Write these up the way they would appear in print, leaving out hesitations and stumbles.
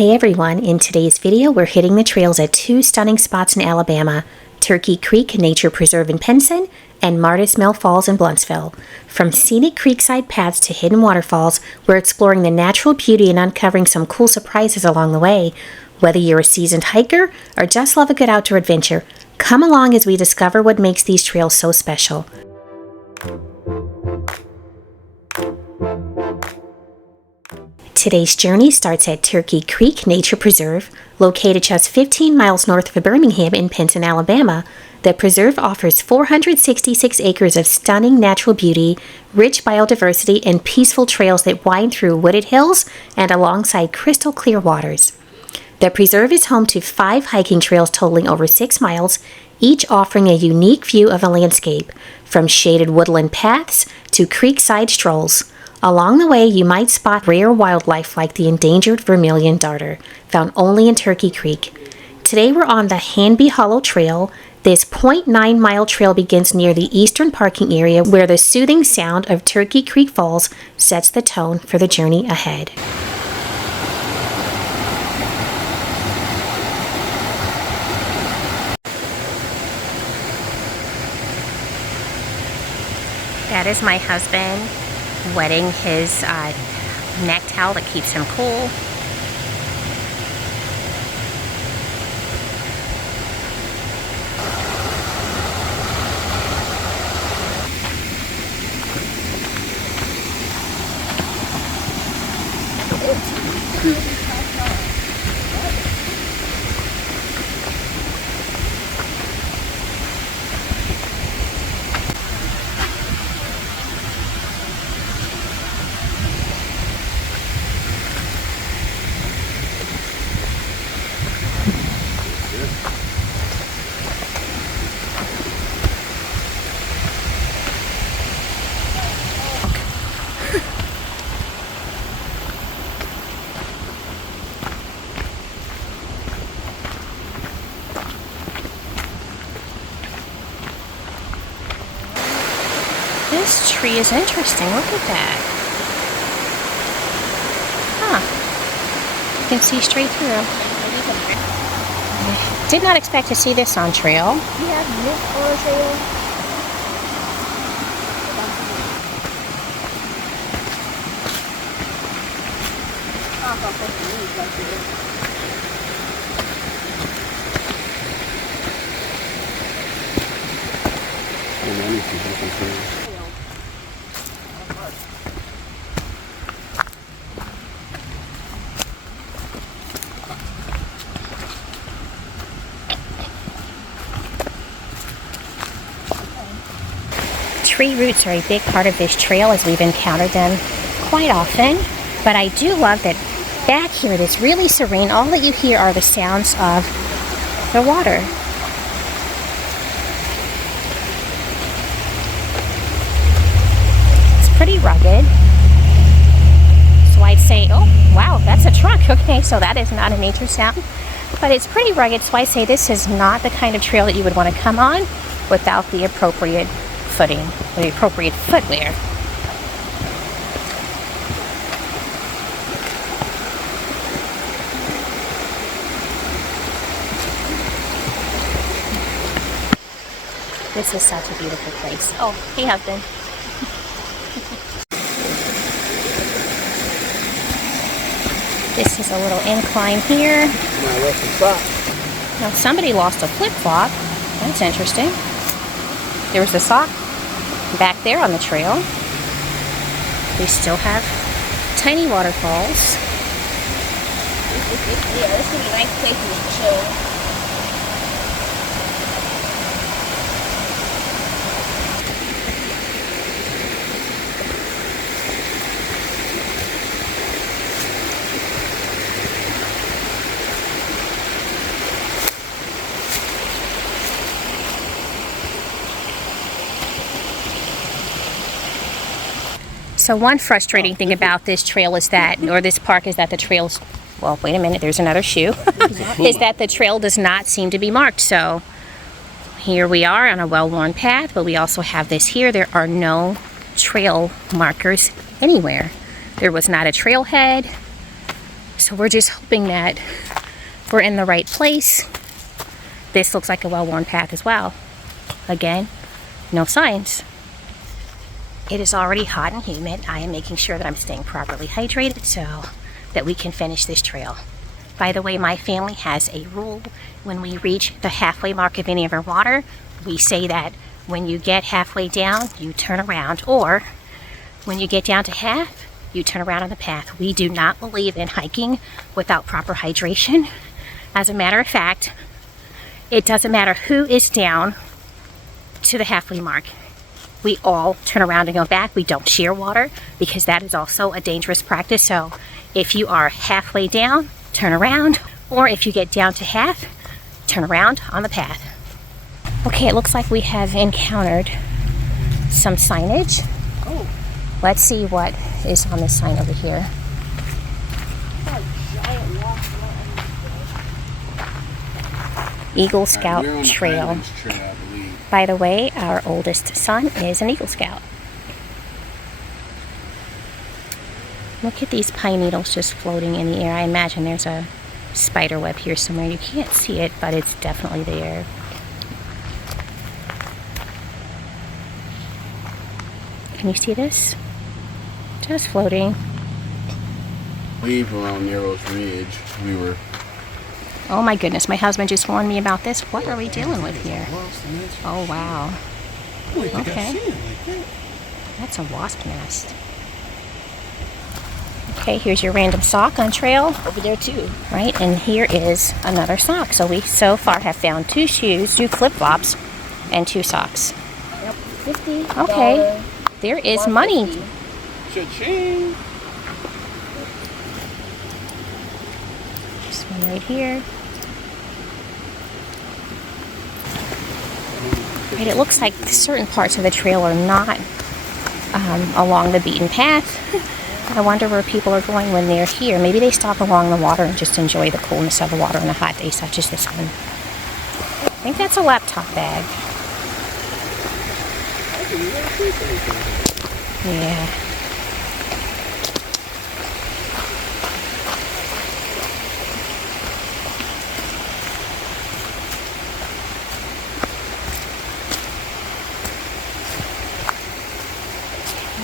Hey everyone, in today's video we're hitting the trails at two stunning spots in Alabama, Turkey Creek Nature Preserve in Pinson and Mardis Falls in Blountsville. From scenic creekside paths to hidden waterfalls, we're exploring the natural beauty and uncovering some cool surprises along the way. Whether you're a seasoned hiker or just love a good outdoor adventure, come along as we discover what makes these trails so special. Today's journey starts at Turkey Creek Nature Preserve, located just 15 miles north of Birmingham in Pinson, Alabama. The preserve offers 466 acres of stunning natural beauty, rich biodiversity, and peaceful trails that wind through wooded hills and alongside crystal clear waters. The preserve is home to 5 hiking trails totaling over 6 miles, each offering a unique view of the landscape, from shaded woodland paths to creekside strolls. Along the way, you might spot rare wildlife like the endangered vermilion darter, found only in Turkey Creek. Today we're on the Hanby Hollow Trail. This 0.9-mile trail begins near the eastern parking area where the soothing sound of Turkey Creek Falls sets the tone for the journey ahead. That is my husband wetting his neck towel that keeps him cool. This tree is interesting. Look at that. Huh. You can see straight through. I did not expect to see this on trail. You have this on trail? Tree roots are a big part of this trail as we've encountered them quite often, but I do love that back here it is really serene. All that you hear are the sounds of the water. It's pretty rugged, so I'd say, oh wow, that's a truck. Okay, so that is not a nature sound, but it's pretty rugged, so I say this is not the kind of trail that you would want to come on without the appropriate footing, or the appropriate footwear. This is such a beautiful place. Oh, hey husband. This is a little incline here. Now somebody lost a flip-flop. That's interesting. There was a sock back there on the trail. We still have tiny waterfalls. Yeah, this would be a nice place to chill. So one frustrating thing about this trail is that, or this park, is that the trails, well, wait a minute, there's another shoe, is that the trail does not seem to be marked. So here we are on a well-worn path, but we also have this here. There are no trail markers anywhere. There was not a trailhead. So we're just hoping that we're in the right place. This looks like a well-worn path as well. Again, no signs. It is already hot and humid. I am making sure that I'm staying properly hydrated so that we can finish this trail. By the way, my family has a rule. When we reach the halfway mark of any of our water, we say that when you get halfway down, you turn around, or when you get down to half, you turn around on the path. We do not believe in hiking without proper hydration. As a matter of fact, it doesn't matter who is down to the halfway mark. We all turn around and go back. We don't share water because that is also a dangerous practice. So if you are halfway down, turn around, or if you get down to half, turn around on the path. Okay, it looks like we have encountered some signage. Oh. Let's see what is on this sign over here. Eagle Scout Trail. By the way, our oldest son is an Eagle Scout. Look at these pine needles just floating in the air. I imagine there's a spider web here somewhere. You can't see it, but it's definitely there. Can you see this? Just floating. Leave around Narrows Ridge. We were. Oh my goodness, my husband just warned me about this. What are we dealing with here? Oh wow. Okay. That's a wasp nest. Okay, here's your random sock on trail. Over there too. Right, and here is another sock. So we so far have found 2 shoes, 2 flip-flops, and 2 socks. Yep, $50. Okay, there is money. Cha-ching! This one right here. Right, it looks like certain parts of the trail are not along the beaten path. I wonder where people are going when they're here. Maybe they stop along the water and just enjoy the coolness of the water on a hot day such as this one. I think that's a laptop bag. Yeah.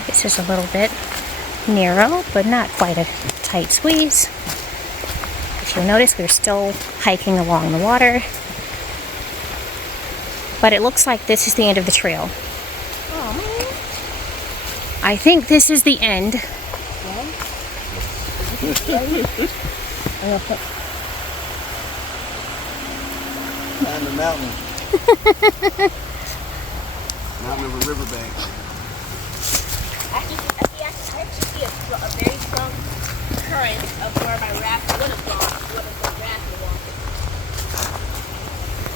This is a little bit narrow, but not quite a tight squeeze. If you'll notice, we're still hiking along the water. But it looks like this is the end of the trail. Oh man. I think this is the end. On the mountain. Mountain of a riverbank. I actually see a very strong current of where my raft would have gone. Would have gone raft along.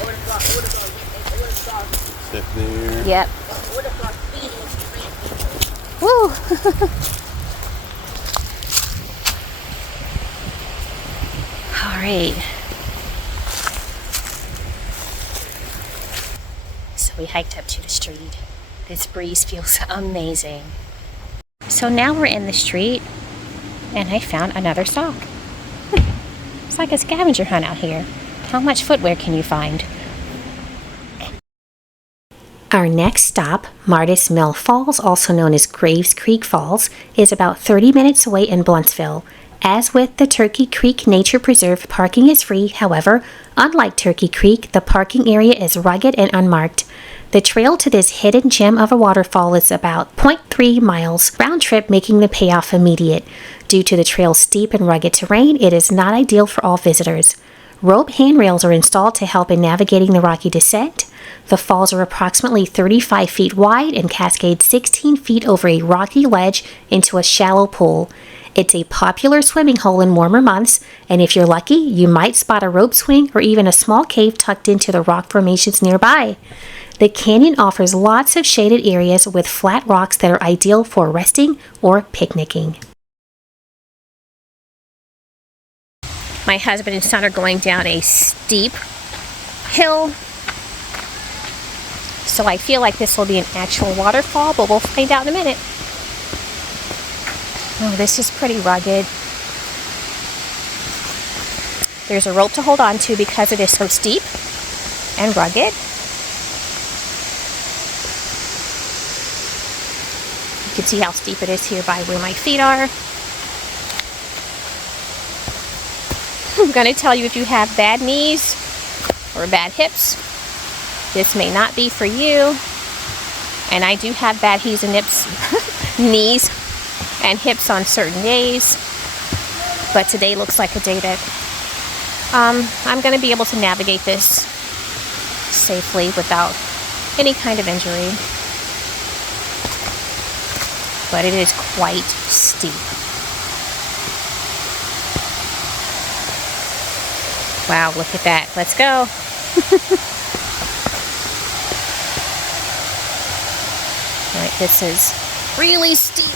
It would have gone. Step there. Yep. It would have gone speeding if you ran. Woo! All right. So we hiked up to the street. This breeze feels amazing. So now we're in the street, and I found another sock. It's like a scavenger hunt out here. How much footwear can you find? Our next stop, Mardis Mill Falls, also known as Graves Creek Falls, is about 30 minutes away in Blountsville. As with the Turkey Creek Nature Preserve, parking is free. However, unlike Turkey Creek, the parking area is rugged and unmarked. The trail to this hidden gem of a waterfall is about 0.3 miles round trip, making the payoff immediate. Due to the trail's steep and rugged terrain, it is not ideal for all visitors. Rope handrails are installed to help in navigating the rocky descent. The falls are approximately 35 feet wide and cascade 16 feet over a rocky ledge into a shallow pool. It's a popular swimming hole in warmer months, and if you're lucky, you might spot a rope swing or even a small cave tucked into the rock formations nearby. The canyon offers lots of shaded areas with flat rocks that are ideal for resting or picnicking. My husband and son are going down a steep hill, so I feel like this will be an actual waterfall, but we'll find out in a minute. Oh, this is pretty rugged. There's a rope to hold on to because it is so steep and rugged. You can see how steep it is here by where my feet are. I'm going to tell you, if you have bad knees or bad hips, this may not be for you. And I do have bad knees and knees and hips on certain days. But today looks like a day that I'm going to be able to navigate this safely without any kind of injury. But it is quite steep. Wow, look at that. Let's go. All right, this is really steep.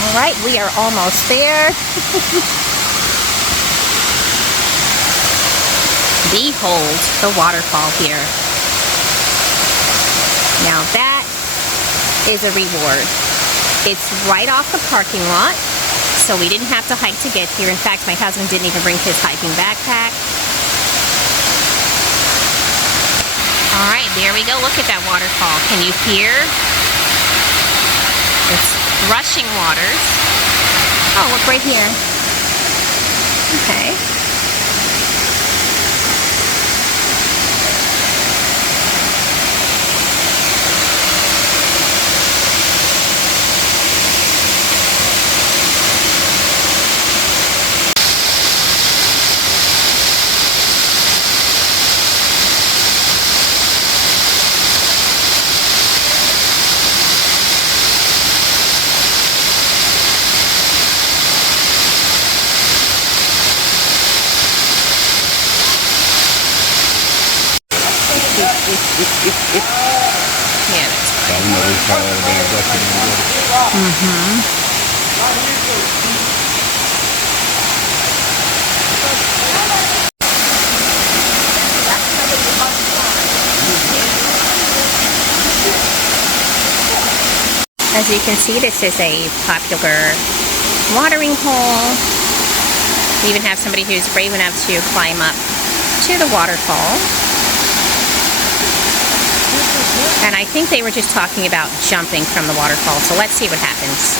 All right, we are almost there. Behold the waterfall here. Now that is a reward. It's right off the parking lot, so we didn't have to hike to get here. In fact, my husband didn't even bring his hiking backpack. All right, there we go. Look at that waterfall. Can you hear? It's rushing waters. Oh, look right here. Okay. Yeah, that's As you can see, this is a popular watering hole. We even have somebody who's brave enough to climb up to the waterfall. And I think they were just talking about jumping from the waterfall, so let's see what happens.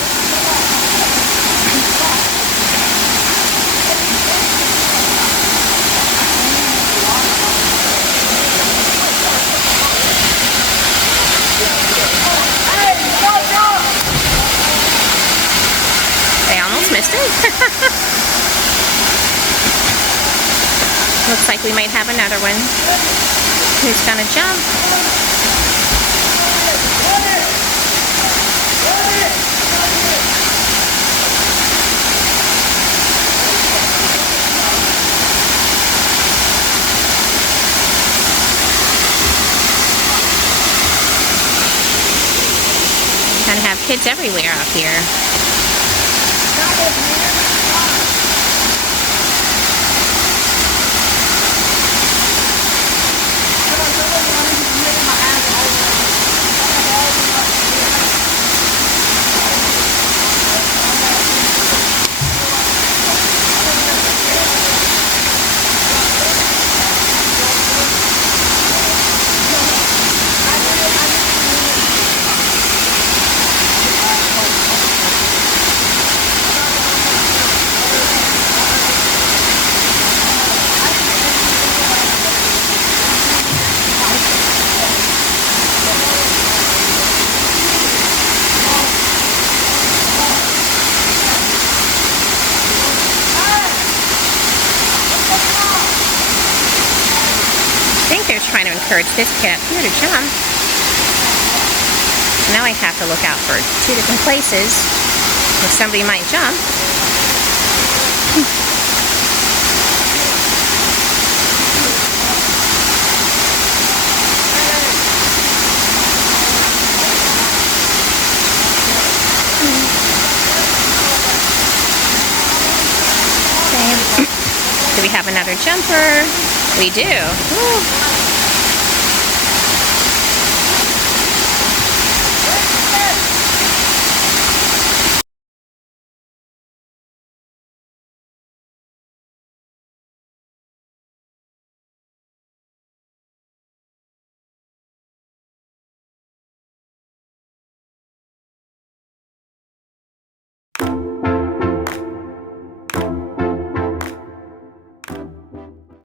They almost missed it. Looks like we might have another one. Who's gonna jump? Kind of have kids everywhere up here. encourage this cat here to jump. Now I have to look out for 2 different places where somebody might jump. Okay. Do we have another jumper? We do. Woo.